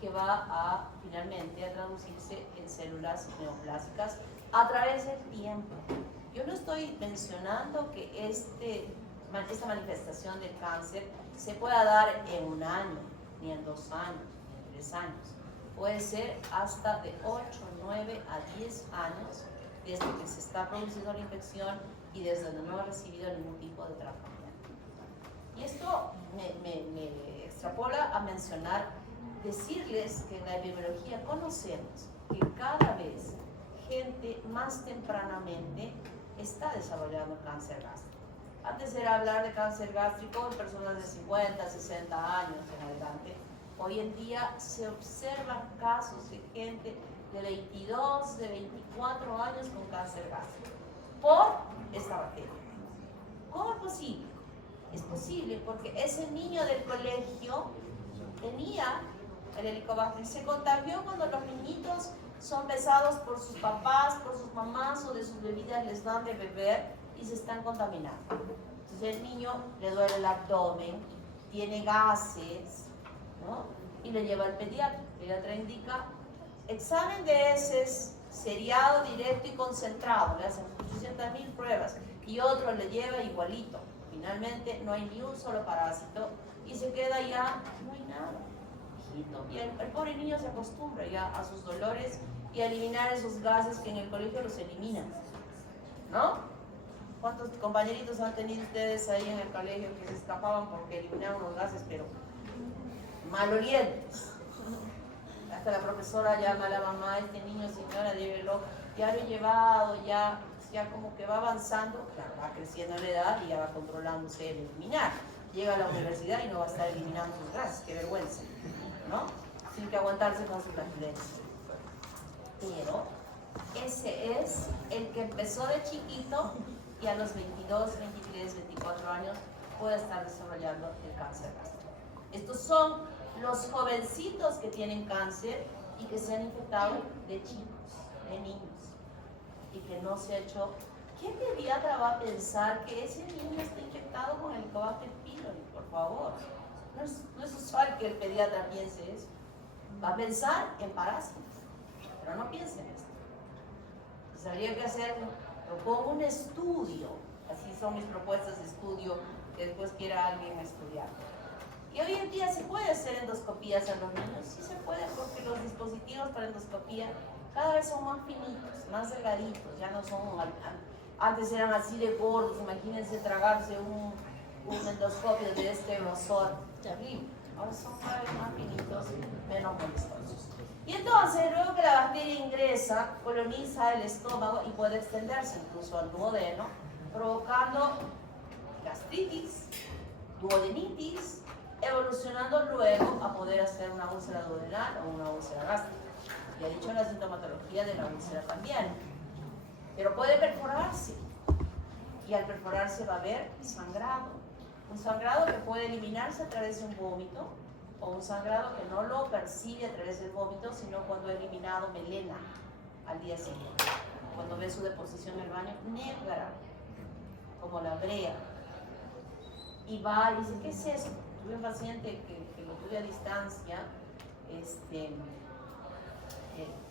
que va a finalmente a traducirse en células neoplásicas a través del tiempo. Yo no estoy mencionando que esta manifestación del cáncer se pueda dar en un año, ni en 2 años, ni en 3 años. Puede ser hasta de 8, 9 a 10 años desde que se está produciendo la infección y desde donde no ha recibido ningún tipo de tratamiento. Y esto me extrapola a mencionar, decirles que en la epidemiología conocemos que cada vez gente más tempranamente está desarrollando cáncer gástrico. Antes era hablar de cáncer gástrico en personas de 50, 60 años en adelante. Hoy en día se observan casos de gente de 22, de 24 años con cáncer gástrico por esta bacteria. ¿Cómo es posible? Es posible porque ese niño del colegio tenía el helicobacter y se contagió cuando los niñitos son besados por sus papás, por sus mamás o de sus bebidas les dan de beber y se están contaminando. Entonces el niño le duele el abdomen, tiene gases, ¿no? Y le lleva al pediatra. El pediatra indica examen de heces seriado, directo y concentrado. Le hacen 800.000 pruebas y otro le lleva igualito. Finalmente no hay ni un solo parásito y se queda ya, no hay nada. Y el pobre niño se acostumbra ya a sus dolores y a eliminar esos gases que en el colegio los eliminan, ¿no? ¿Cuántos compañeritos han tenido ustedes ahí en el colegio que se escapaban porque eliminaron los gases, pero malolientes? Hasta la profesora llama a la mamá, este niño, señora, llévelo, ya lo he llevado, ya como que va avanzando, claro, va creciendo en la edad y ya va controlándose el eliminar. Llega a la universidad y no va a estar eliminando sus gases, qué vergüenza, ¿no? Sin que aguantarse con su flagencia. Pero ese es el que empezó de chiquito y a los 22, 23, 24 años puede estar desarrollando el cáncer gástrico. Estos son los jovencitos que tienen cáncer y que se han infectado de chicos, de niños, y que no se ha hecho. ¿Qué pediatra va a pensar que ese niño está infectado con el Helicobacter pylori? Por favor, no es usual que el pediatra piense eso. Va a pensar en parásitos, pero no piense en esto. Entonces habría que hacerlo. Propongo un estudio, así son mis propuestas de estudio, que después quiera alguien estudiar. Y hoy en día se puede hacer endoscopías en los niños, sí se puede, porque los dispositivos para endoscopía cada vez son más finitos, más delgaditos, ya no son, antes eran así de gordos, imagínense tragarse un endoscopio de este grosor, terrible, ahora son cada vez más finitos, menos molestosos. Y entonces, luego que la bacteria ingresa, coloniza el estómago y puede extenderse incluso al duodeno, provocando gastritis, duodenitis, evolucionando luego a poder hacer una úlcera duodenal o una úlcera gástrica. Ya he dicho la sintomatología de la úlcera también. Pero puede perforarse. Y al perforarse va a haber sangrado. Un sangrado que puede eliminarse a través de un vómito o un sangrado que no lo percibe a través del vómito, sino cuando ha eliminado melena al día siguiente. Cuando ve su deposición en el baño, negra, como la brea. Y va y dice, ¿qué es eso? Tuve un paciente que lo tuve a distancia,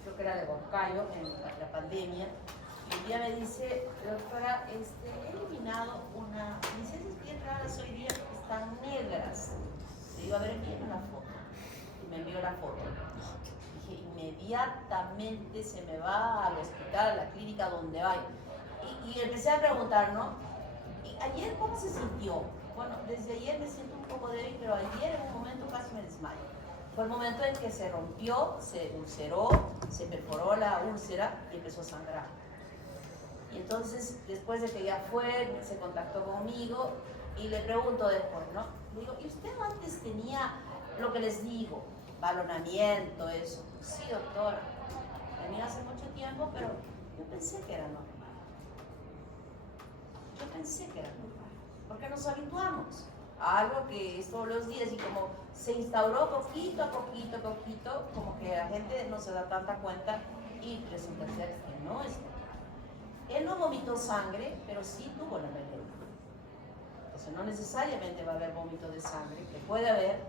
creo que era de Huancayo en la pandemia, y un día me dice, doctora, he eliminado una, licencias bien raras hoy día que están negras. Le digo, a ver, envíame una foto. Y me envió la foto. Dije, inmediatamente se me va al hospital, a la clínica donde vaya. Y empecé a preguntar, ¿no? ¿Y ayer cómo se sintió? Bueno, desde ayer me siento un poco débil, pero ayer en un momento casi me desmayo. Fue el momento en que se rompió, se ulceró, se perforó la úlcera y empezó a sangrar. Y entonces, después de que ya fue, se contactó conmigo y le pregunto después, ¿no? Le digo, ¿y usted antes tenía lo que les digo, balonamiento, eso? Sí, doctora, tenía hace mucho tiempo, pero yo pensé que era normal. Yo pensé que era normal, porque nos habituamos a algo que es todos los días y como se instauró poquito a poquito, como que la gente no se da tanta cuenta y resulta ser que no es normal. Él no vomitó sangre, pero sí tuvo la melena. Entonces no necesariamente va a haber vómito de sangre, que puede haber,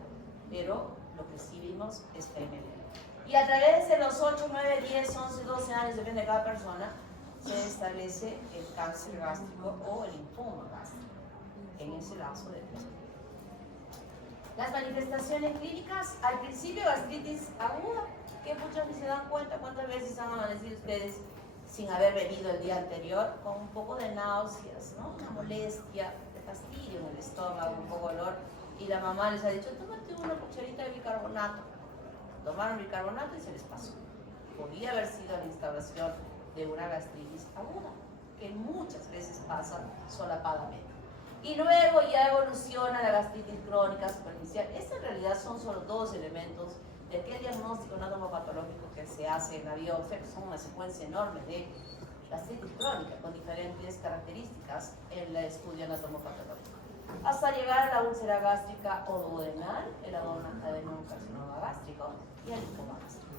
pero lo que sí vimos es que hay melena. Y a través de los 8, 9, 10, 11, 12 años, depende de cada persona, se establece el cáncer gástrico o el linfoma gástrico en ese lapso de tiempo. Las manifestaciones clínicas, al principio gastritis aguda, que muchas veces se dan cuenta cuántas veces han amanecido ustedes sin haber bebido el día anterior, con un poco de náuseas, ¿no? Una molestia, de fastidio en el estómago, un poco de dolor, y la mamá les ha dicho, tómate una cucharita de bicarbonato. Tomaron bicarbonato y se les pasó. Podría haber sido la instauración de una gastritis aguda, que muchas veces pasa solapadamente. Y luego ya evoluciona la gastritis crónica superficial. Estos en realidad son solo dos elementos de aquel diagnóstico anatomopatológico que se hace en la biopsia, que son una secuencia enorme de gastritis crónica con diferentes características en el estudio anatomopatológico, hasta llegar a la úlcera gástrica o duodenal, el adenocarcinoma gástrico y el linfoma gástrico.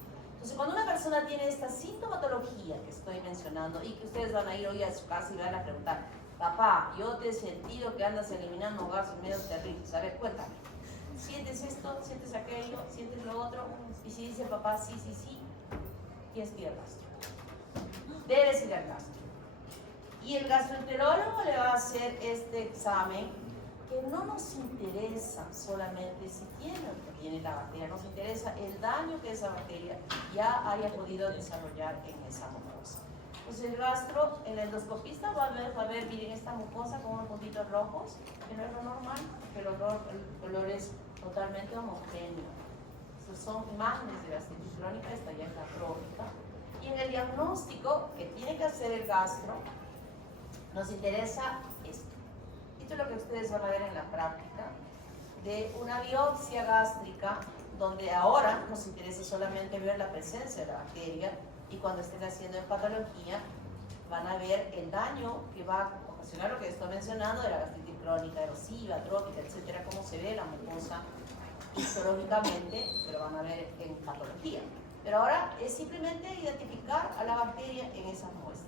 Entonces, cuando una persona tiene esta sintomatología que estoy mencionando y que ustedes van a ir hoy a su casa y van a preguntar, papá, yo te he sentido que andas eliminando gases medio terribles, a ver, cuéntame. ¿Sientes esto? ¿Sientes aquello? ¿Sientes lo otro? Y si dice papá, sí, sí, sí, tienes que ir al gastro. Debes ir al gastro. Y el gastroenterólogo le va a hacer este examen que no nos interesa solamente si tiene o no tiene la bacteria, nos interesa el daño que esa bacteria ya haya podido desarrollar en esa mucosa. Pues el gastro, el endoscopista va a ver, miren esta mucosa con unos puntitos rojos, que no es lo normal, que el color es totalmente homogéneo. Estos son imágenes de gastritis crónica, esta ya es la crónica. Y en el diagnóstico que tiene que hacer el gastro, nos interesa esto. Esto es lo que ustedes van a ver en la práctica de una biopsia gástrica, donde ahora nos interesa solamente ver la presencia de la bacteria, y cuando estén haciendo patología van a ver el daño que va a ocasionar lo que estoy mencionando de la gastritis crónica, erosiva, atrófica, etcétera, cómo se ve la mucosa histológicamente, pero van a ver en patología. Pero ahora es simplemente identificar a la bacteria en esas muestras.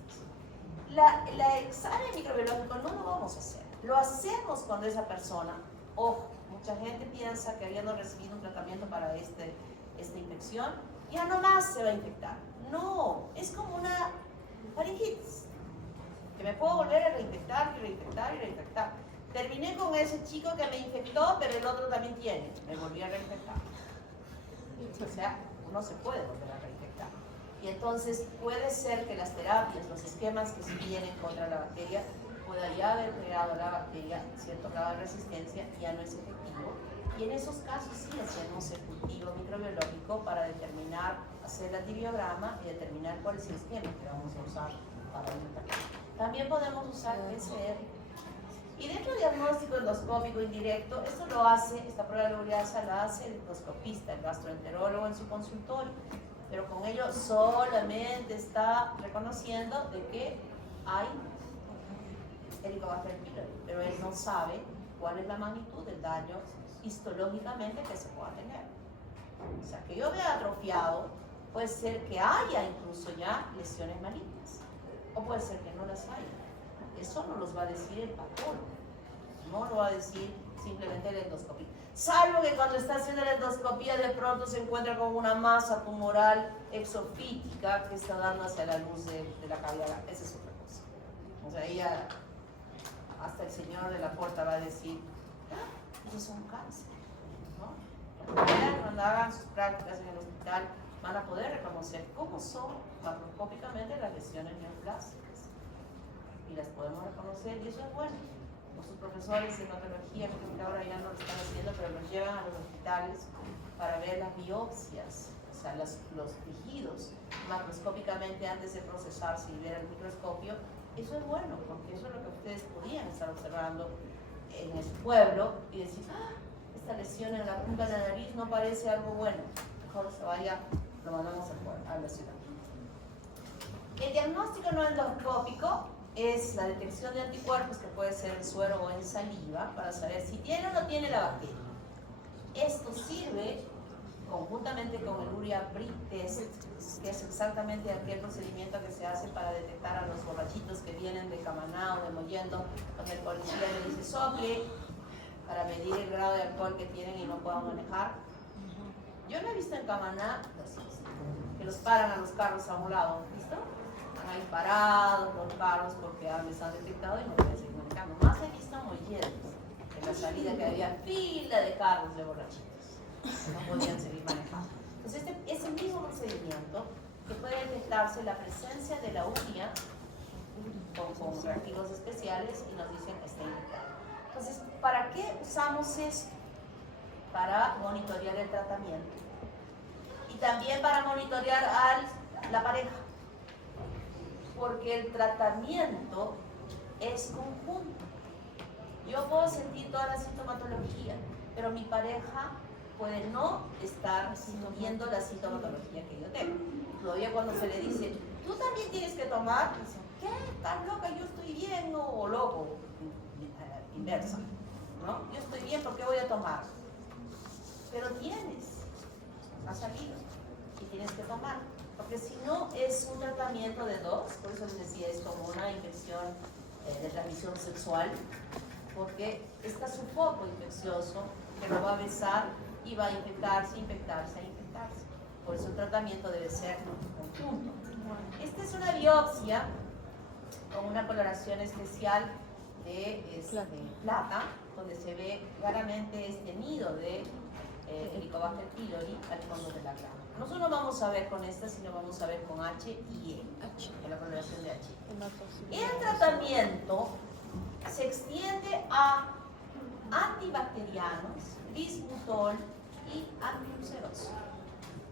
El examen microbiológico no lo vamos a hacer, lo hacemos cuando esa persona, ojo, mucha gente piensa que habiendo recibido un tratamiento para esta infección, ya no más se va a infectar. No, es como una faringitis, que me puedo volver a reinfectar y reinfectar y reinfectar. Terminé con ese chico que me infectó, pero el otro también tiene, me volví a reinfectar. O sea, uno se puede volver a reinfectar. Y entonces puede ser que las terapias, los esquemas que se tienen contra la bacteria, pueda ya haber creado la bacteria cierto grado de resistencia, ya no es efectivo. Y en esos casos sí hacemos el cultivo microbiológico para determinar, hacer el antibiograma y determinar cuál es el esquema que vamos a usar para el. También podemos usar PCR. Y dentro del diagnóstico endoscópico indirecto, esto lo hace, esta prueba de ureasa la hace el endoscopista, el gastroenterólogo en su consultorio. Pero con ello solamente está reconociendo de que hay Helicobacter pylori, pero él no sabe cuál es la magnitud del daño histológicamente que se pueda tener. O sea, que yo vea atrofiado, puede ser que haya incluso ya lesiones malignas, o puede ser que no las haya. Eso no los va a decir el patólogo, no lo va a decir simplemente el endoscopista. Salvo que cuando está haciendo la endoscopía de pronto se encuentra con una masa tumoral exofítica que está dando hacia la luz de la cavidad. Esa es otra cosa. O sea, ella, hasta el señor de la puerta va a decir, eso es un cáncer, ¿no? Cuando hagan sus prácticas en el hospital van a poder reconocer cómo son macroscópicamente las lesiones neoplásicas. Y las podemos reconocer y eso es bueno. Nuestros profesores de hematología, creo que ahora ya no lo están haciendo, pero nos llevan a los hospitales para ver las biopsias, o sea, los tejidos macroscópicamente antes de procesarse y ver el microscopio. Eso es bueno, porque eso es lo que ustedes podían estar observando en el pueblo y decir, esta lesión en la punta de la nariz no parece algo bueno, mejor se vaya, lo mandamos a la ciudad. El diagnóstico no endoscópico es la detección de anticuerpos, que puede ser en suero o en saliva, para saber si tiene o no tiene la bacteria. Esto sirve conjuntamente con el urea Brit test, que es exactamente aquel procedimiento que se hace para detectar a los borrachitos que vienen de Camaná o de Mollendo, donde el policía le dice sople para medir el grado de alcohol que tienen y no puedan manejar. Yo no he visto en Camaná que los paran a los carros a un lado, ¿visto? Están ahí parados los carros porque les han detectado y no pueden seguir manejando. Más he visto en Mollendo, en la salida, que había fila de carros de borrachitos. No podían seguir manejando. Entonces es el mismo procedimiento que puede detectarse la presencia de la urea con reactivos especiales y nos dicen está infectado. Entonces, ¿para qué usamos esto? Para monitorear el tratamiento y también para monitorear a la pareja, porque el tratamiento es conjunto. Yo puedo sentir toda la sintomatología, pero mi pareja puede no estar viendo la sintomatología que yo tengo. Todavía cuando se le dice, tú también tienes que tomar, dicen, ¿qué? ¿Estás loca? Yo estoy bien, ¿no? O loco, inversa, ¿no? Yo estoy bien, ¿por qué voy a tomar? Pero tienes, ha salido. Y tienes que tomar. Porque si no es un tratamiento de dos, por eso les decía, es como una infección de transmisión sexual, porque está su foco infeccioso que lo va a besar y va a infectarse, infectarse, infectarse. Por eso el tratamiento debe ser conjunto. Esta es una biopsia con una coloración especial de plata, donde se ve claramente este nido de Helicobacter pylori al fondo de la grama. Nosotros no vamos a ver con esta, sino vamos a ver con H y E, con la coloración de H. El tratamiento se extiende a antibacterianos, bismutol y antiulceroso.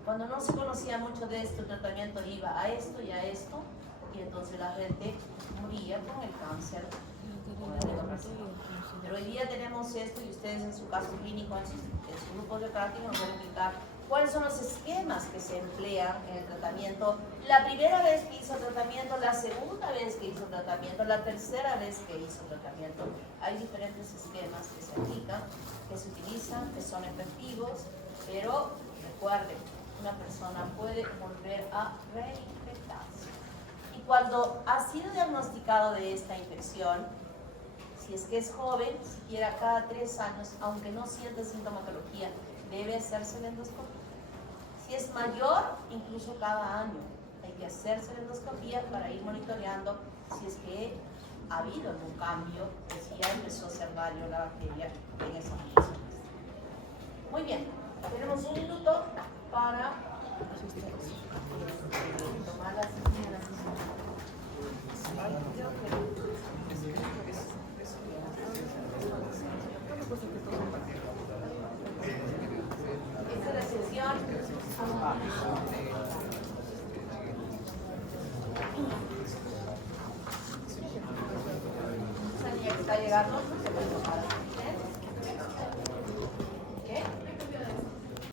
Cuando no se conocía mucho de esto, el tratamiento iba a esto y a esto, y entonces la gente moría con el cáncer, con el hígado. Pero hoy día tenemos esto y ustedes en su caso clínico, en sus grupos de práctica, nos van a explicar cuáles son los esquemas que se emplean en el tratamiento. La primera vez que hizo tratamiento, la segunda vez que hizo tratamiento, la tercera vez que hizo tratamiento. Hay diferentes esquemas que se aplican, que se utilizan, que son efectivos, pero recuerden, una persona puede volver a reinfectarse. Y cuando ha sido diagnosticado de esta infección, si es que es joven, siquiera cada 3 años, aunque no siente sintomatología, debe hacerse la endoscopia. Si es mayor, incluso cada año hay que hacerse la endoscopia para ir monitoreando si es que ha habido algún cambio, o si ya empezó a ser daño la bacteria en esa persona. Muy bien, tenemos 1 minuto para tomar las decisiones. Esta es la sesión. Esa niña que está llegando, se puede tomar.